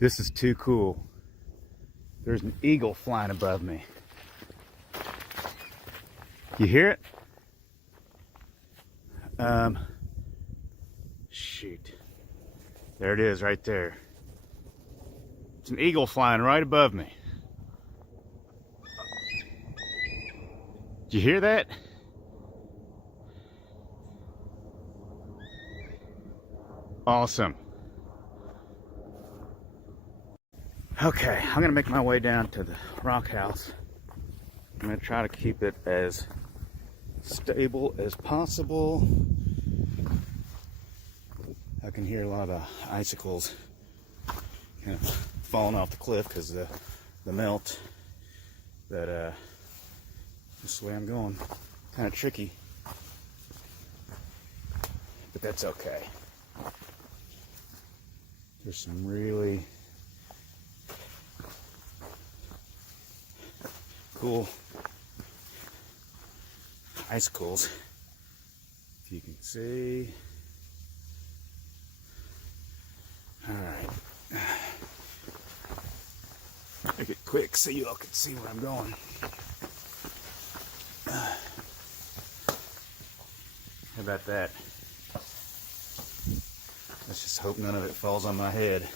This is too cool. There's an eagle flying above me. You hear it? Shoot. There it is right there. It's an eagle flying right above me. Did you hear that? Awesome. Okay, I'm gonna make my way down to the Rockhaus. I'm gonna try to keep it as stable as possible. I can hear a lot of icicles kind of falling off the cliff because of the melt. But this is the way I'm going. Kind of tricky, but that's okay. There's some really cool icicles, if you can see. All right, make it quick so you all can see where I'm going. How about that? Let's just hope none of it falls on my head.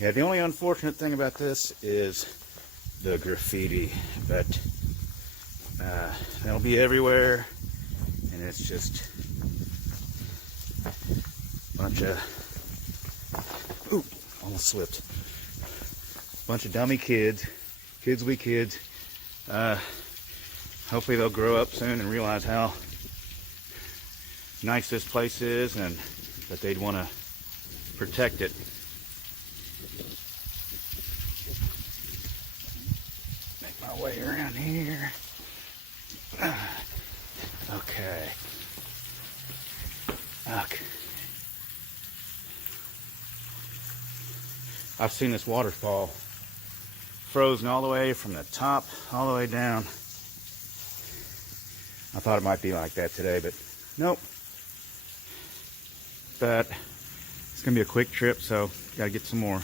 Yeah, the only unfortunate thing about this is the graffiti, but that'll be everywhere, and it's just a bunch of, ooh, almost slipped. Bunch of dummy kids, we kids. Hopefully they'll grow up soon and realize how nice this place is and that they'd want to protect it. Make my way around here. Okay. I've seen this waterfall frozen all the way from the top all the way down. I thought it might be like that today, but nope. But it's gonna be a quick trip, so gotta get some more.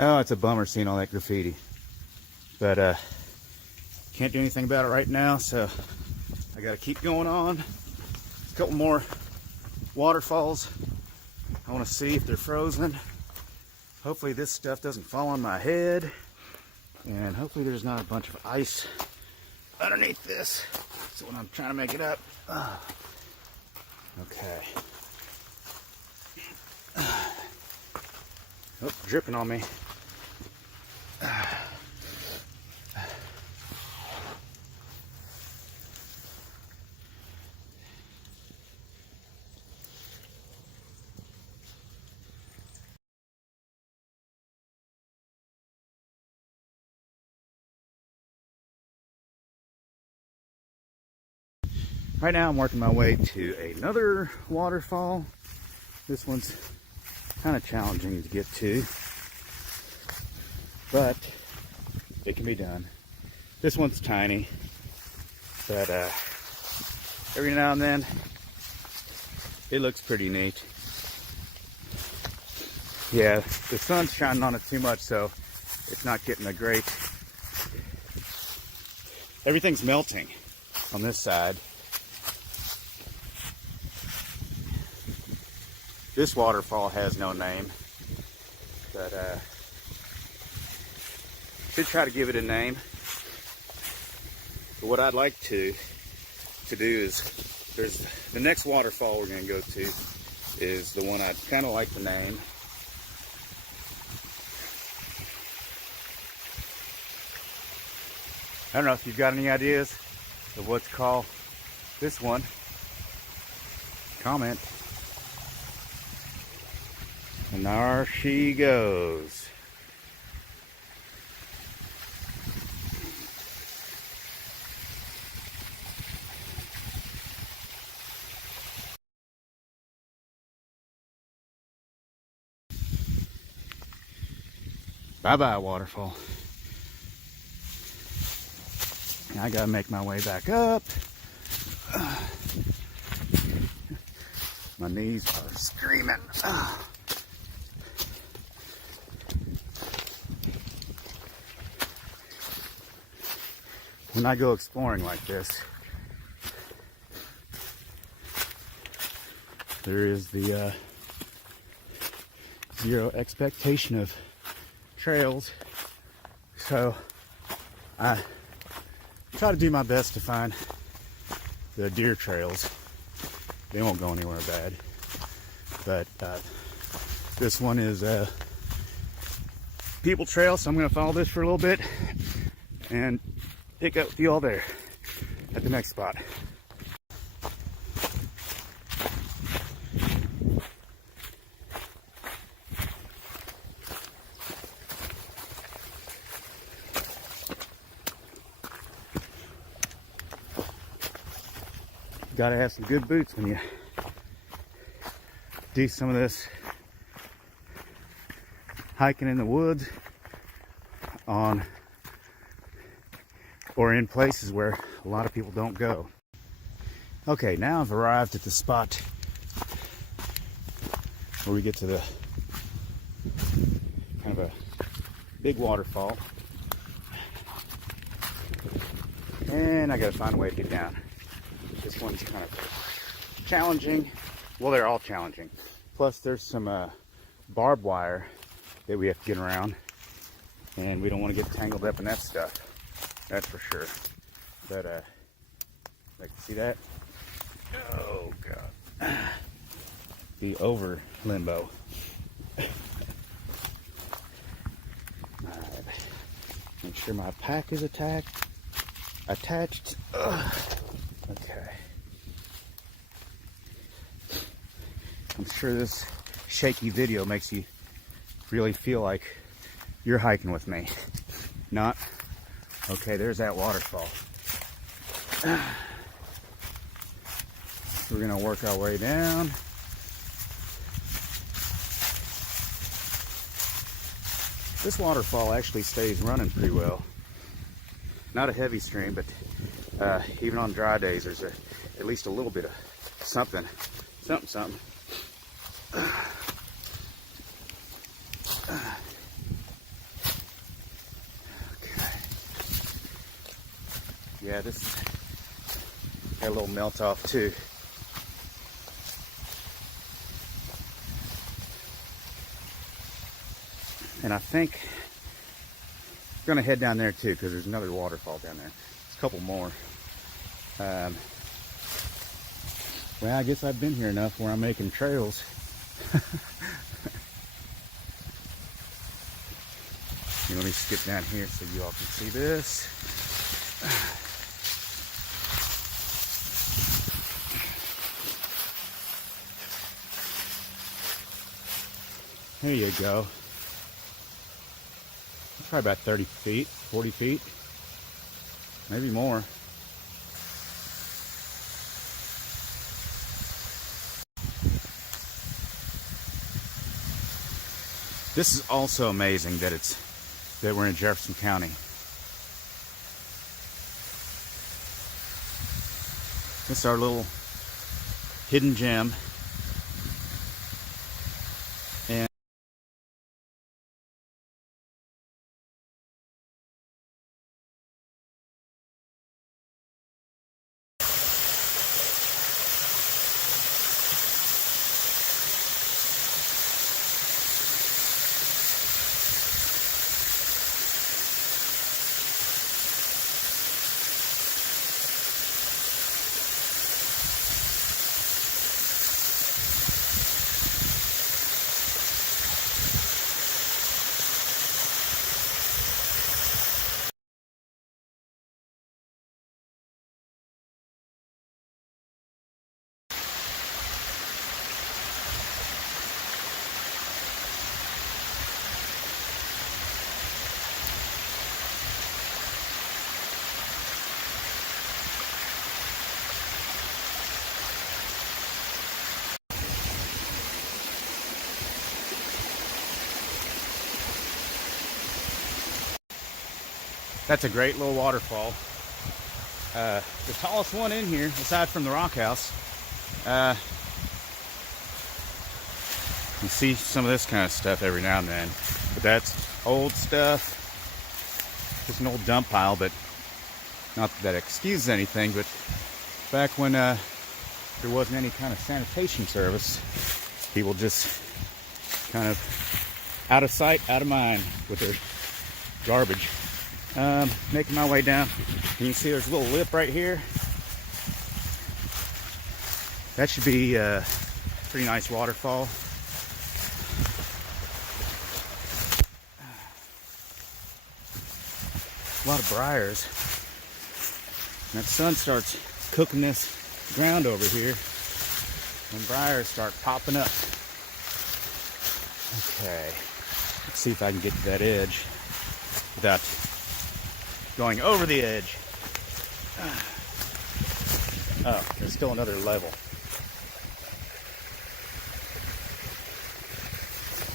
Oh, it's a bummer seeing all that graffiti, but can't do anything about it right now, so I gotta keep going on. A couple more waterfalls. I want to see if they're frozen. Hopefully this stuff doesn't fall on my head, and hopefully there's not a bunch of ice underneath this. So when I'm trying to make it up. Okay. Oh, dripping on me. Right now I'm working my way to another waterfall. This one's kind of challenging to get to, but it can be done. This one's tiny, but every now and then it looks pretty neat. Yeah, the sun's shining on it too much, so it's not getting a great... Everything's melting on this side. This waterfall has no name, but should try to give it a name. But what I'd like to do is, there's the next waterfall we're going to go to is the one I'd kind of like the name. I don't know if you've got any ideas of what's called this one. Comment. And there she goes. Bye-bye, waterfall. I gotta make my way back up. My knees are screaming. When I go exploring like this, there is the zero expectation of trails, so I try to do my best to find the deer trails. They won't go anywhere bad, but this one is a people trail, so I'm going to follow this for a little bit and pick up with you all there at the next spot. Gotta have some good boots when you do some of this hiking in the woods or in places where a lot of people don't go. Okay, now I've arrived at the spot where we get to the kind of a big waterfall, and I gotta find a way to get down. This one's kind of challenging. Well, they're all challenging. Plus, there's some barbed wire that we have to get around, and we don't want to get tangled up in that stuff. That's for sure. But, like, see that? Oh, God. Be over limbo. Alright. Make sure my pack is attached. Okay. I'm sure this shaky video makes you really feel like you're hiking with me. Not? Okay, there's that waterfall. We're gonna work our way down. This waterfall actually stays running pretty well. Not a heavy stream, but even on dry days, there's at least a little bit of something. Okay. Yeah, this got a little melt off too. And I think I'm gonna head down there too, because there's another waterfall down there. There's a couple more. Well, I guess I've been here enough where I'm making trails. Let me skip down here so you all can see this. There you go. Probably about 30 feet, 40 feet, maybe more. This is also amazing that we're in Jefferson County. This is our little hidden gem. And that's a great little waterfall. The tallest one in here, aside from the Rockhaus, you see some of this kind of stuff every now and then, but that's old stuff. Just an old dump pile, but not that excuses anything, but back when there wasn't any kind of sanitation service, people just kind of out of sight, out of mind with their garbage. Making my way down. You can see there's a little lip right here. That should be a pretty nice waterfall. A lot of briars. And that sun starts cooking this ground over here, and briars start popping up. Okay, let's see if I can get to that edge without going over the edge. Oh, there's still another level.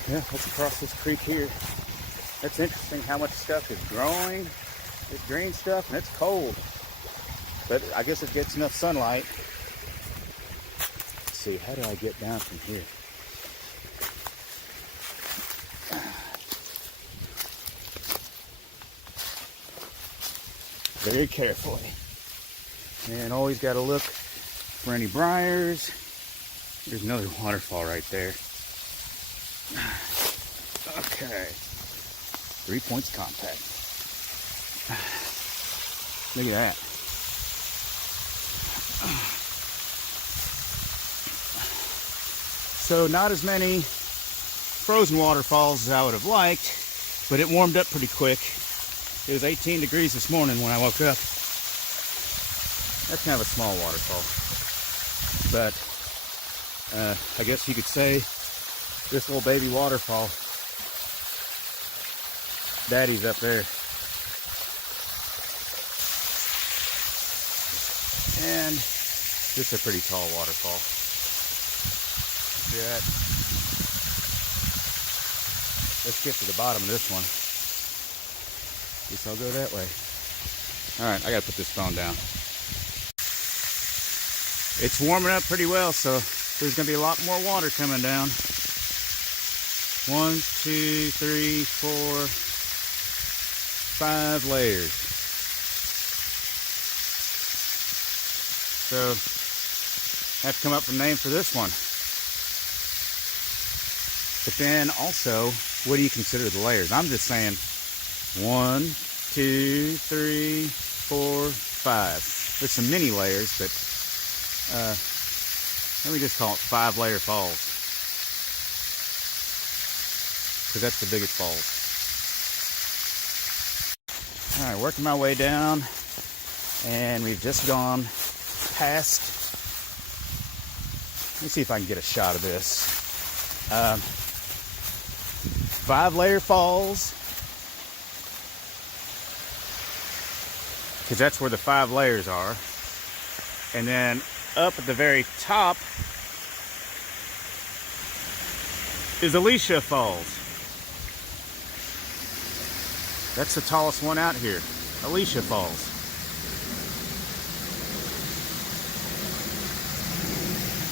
Yeah, let's cross this creek here. That's interesting how much stuff is growing. This green stuff, and it's cold. But I guess it gets enough sunlight. Let's see, how do I get down from here? Very carefully. And always got to look for any briars. There's another waterfall right there. Okay. 3 points compact. Look at that. So not as many frozen waterfalls as I would have liked, but it warmed up pretty quick. It was 18 degrees this morning when I woke up. That's kind of a small waterfall. But I guess you could say this little baby waterfall, Daddy's up there. And this is a pretty tall waterfall. See that? Let's get to the bottom of this one. Guess I'll go that way. Alright, I gotta put this phone down. It's warming up pretty well, so there's gonna be a lot more water coming down. 1, 2, 3, 4, 5 layers. So I have to come up with a name for this one. But then also, what do you consider the layers? I'm just saying 1, 2, 3, 4, 5. There's some mini layers, but let me just call it 5-layer falls, because that's the biggest falls. All right, working my way down, and we've just gone past. Let me see if I can get a shot of this. 5-layer falls, because that's where the 5 layers are. And then up at the very top is Alicia Falls. That's the tallest one out here, Alicia Falls.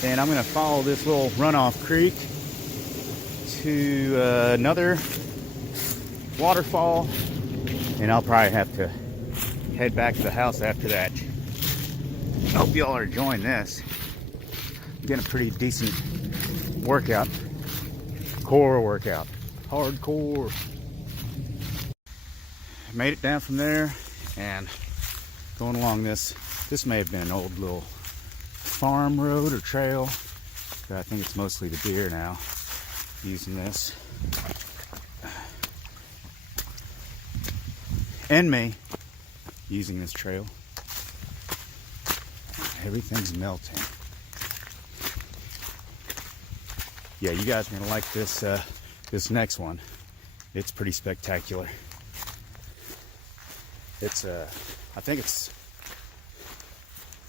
And I'm going to follow this little runoff creek to another waterfall, and I'll probably have to head back to the house after that. I hope y'all are enjoying this. I'm getting a pretty decent workout, core workout, hardcore. Made it down from there, and going along this may have been an old little farm road or trail, but I think it's mostly the deer now using this. And me using this trail. Everything's melting. Yeah, you guys are gonna like this this next one. It's pretty spectacular. It's I think it's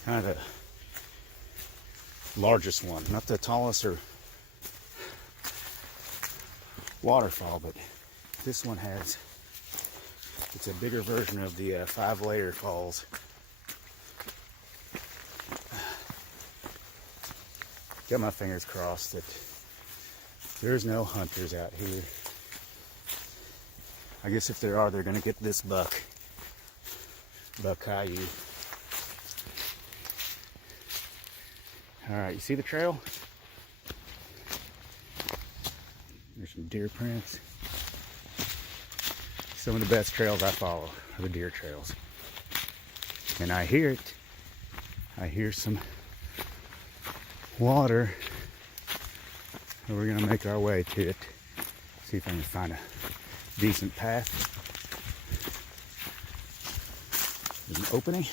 kind of the largest one, not the tallest or waterfall, but this one it's a bigger version of the 5-layer falls. got my fingers crossed that there's no hunters out here. I guess if there are, they're gonna get this buck Caillou. All right, you see the trail? There's some deer prints. Some of the best trails I follow are the deer trails. And I hear it. I hear some water. And we're gonna make our way to it. See if I can find a decent path. There's an opening.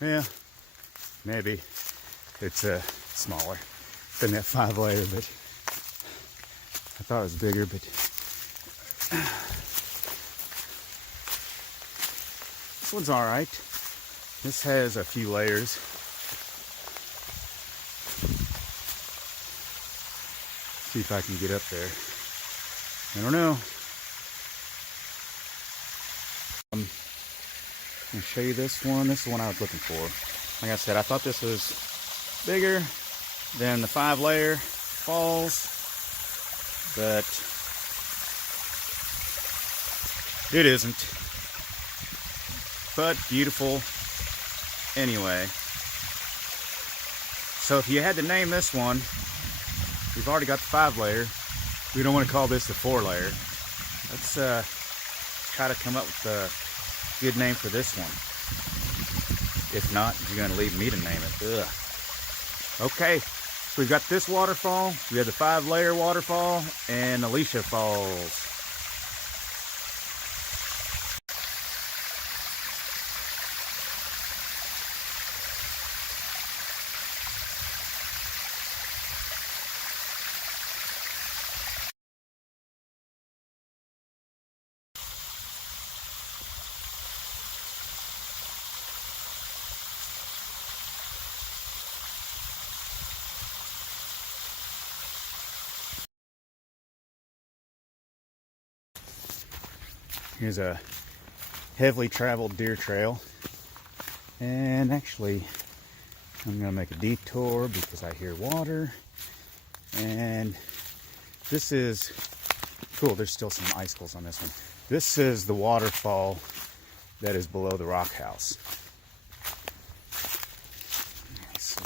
Yeah, maybe it's smaller than that 5-layer, but I thought it was bigger, but this one's all right. This has a few layers. See if I can get up there. I don't know. I'm gonna show you this one. This is the one I was looking for. Like I said, I thought this was bigger than the 5-layer falls, but it isn't. But beautiful anyway. So if you had to name this one, we've already got the 5-layer. We don't want to call this the 4-layer. Let's try to come up with a good name for this one. If not, you're going to leave me to name it. Ugh. Okay, so we've got this waterfall. We have the 5-layer waterfall and Alicia Falls. Here's a heavily traveled deer trail, and actually I'm gonna make a detour because I hear water. And this is cool. There's still some icicles on this one. This is the waterfall that is below the Rockhaus. Let's see.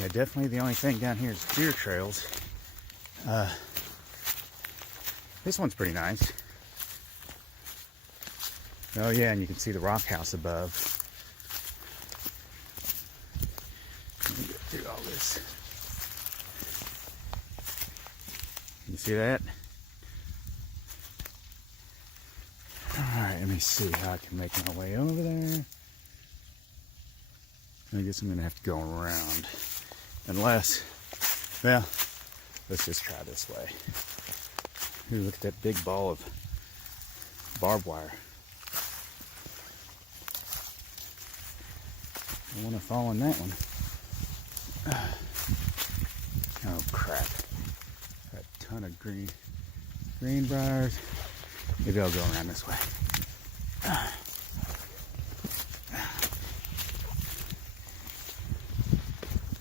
Yeah, definitely the only thing down here is deer trails. This one's pretty nice. Oh yeah, and you can see the Rockhaus above. Let me get through all this. You see that? Alright, let me see how I can make my way over there. I guess I'm gonna have to go around. Unless, well, let's just try this way. Ooh, look at that big ball of barbed wire. I want to fall in that one. Oh crap. A ton of greenbriers. Maybe I'll go around this way.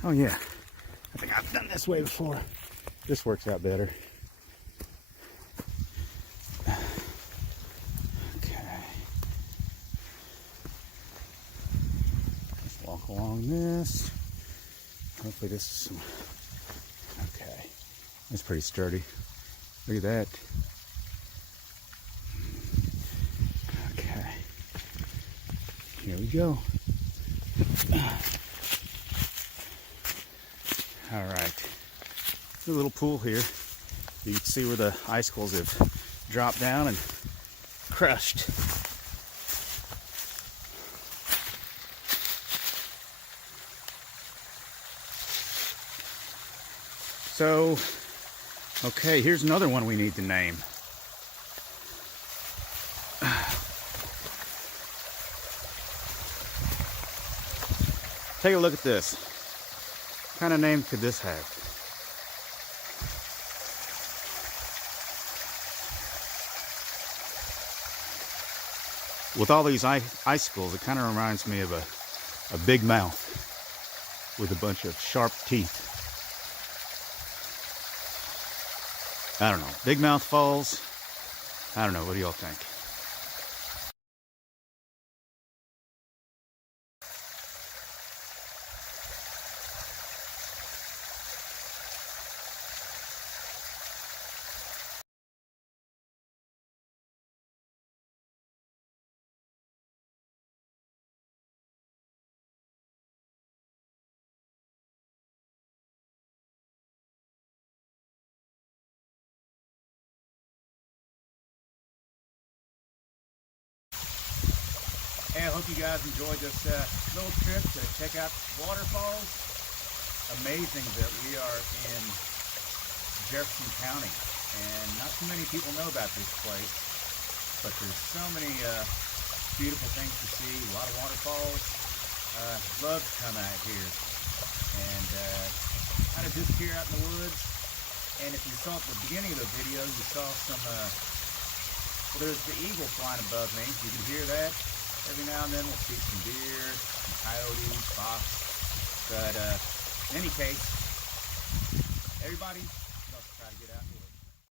Oh yeah. I think I've done this way before. This works out better. Along this. Hopefully this is some, okay. That's pretty sturdy. Look at that. Okay. Here we go. All right. There's a little pool here. You can see where the icicles have dropped down and crushed. So, okay, here's another one we need to name. Take a look at this. What kind of name could this have? with all these icicles, it kind of reminds me of a big mouth with a bunch of sharp teeth. I don't know. Big Mouth Falls. I don't know. What do y'all think? Hey, I hope you guys enjoyed this little trip to check out waterfalls. Amazing that we are in Jefferson County, and not too many people know about this place, but there's so many beautiful things to see, a lot of waterfalls. Love to come out here and kind of disappear out in the woods. And if you saw at the beginning of the video, you saw some, well, there's the eagle flying above me. You can hear that. Every now and then we'll see some deer, some coyotes, fox. But in any case, everybody,